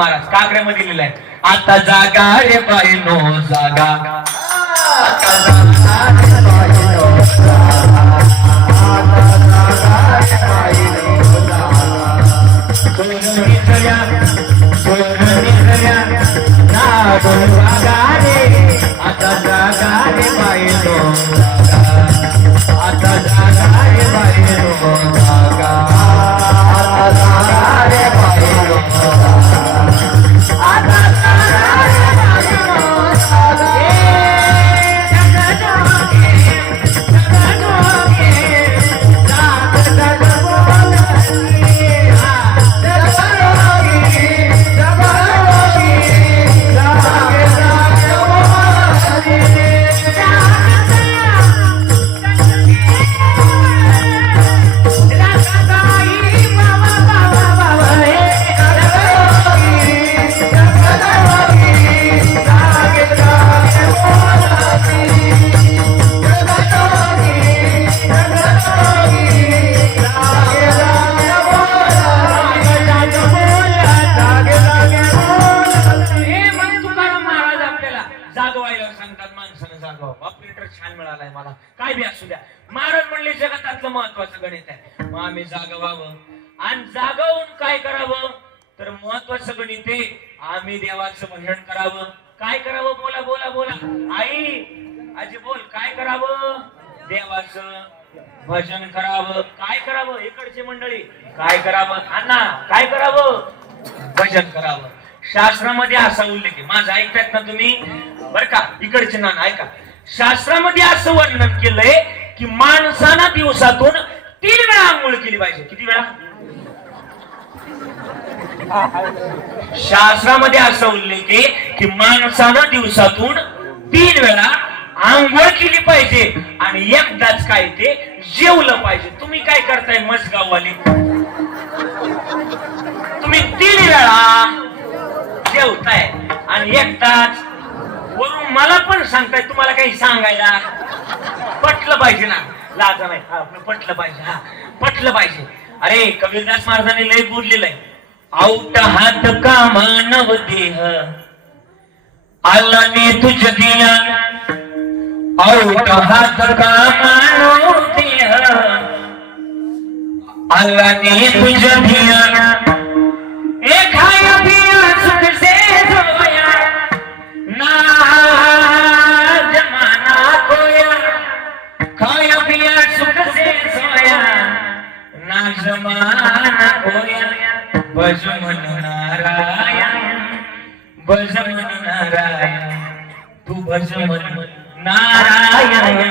महाराज काकड्यामध्ये लिहिलंय आता जागा रे बाईनो जागा आता जागा रे बाईनो सोननिसऱ्या, जागा आता जागा रे बाईनो जागा. आता जागा रे बाईनो जागा. माणसानं जागवावं ऑपरेटर छान मिळालाय मला. काय बी असू द्या. महाराज म्हणले जगतातलं महत्वाचं गणित आहे. मग आम्ही जागवावं. आणि जागावून काय करावं? तर महत्वाचं गणित आहे आम्ही देवाचं भजन करावं. काय करावं? बोला बोला बोला. आई आजी बोल काय करावं? देवाचं भजन करावं. काय करावं? इकडची मंडळी काय करावं? अण्णा काय करावं? भजन करावं. शास्त्रामध्ये असा उल्लेख आहे. माझा ऐकतात ना तुम्ही? बर का? इकडचे ना ऐका. शास्त्रामध्ये असं वर्णन केलंय की माणसानं दिवसातून तीन वेळा आंघोळ केली पाहिजे. किती वेळा? शास्त्रामध्ये असं उल्लेख आहे की माणसानं दिवसातून तीन वेळा आंघोळ केली पाहिजे आणि एकदाच काय ते जेवलं पाहिजे. तुम्ही काय करताय मसगाववाले? तुम्ही तीन वेळा जेवताय आणि एकदाच वरून मला पण सांगताय तुम्हाला काही सांगायला. पटलं पाहिजे ना. लाजा नाही. हा, पटलं पाहिजे. हा पटलं पाहिजे. अरे कबीरदास महाराजांनी लय बोललेलं आहे. आऊट हात का मानव देह? आला आलाने तुझ दिया. आऊट हात का मानव देह? आला आलाने तुझ दिया. भज नारायण भज नारायण. तू भज नारायण.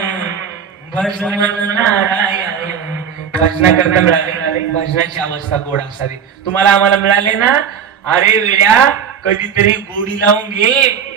भज नारायण भजना करता मिळाले भजनाची अवस्था गोड असावी तुम्हाला आम्हाला मिळाले ना अरे वेड्या कधीतरी गोडी लावून घे.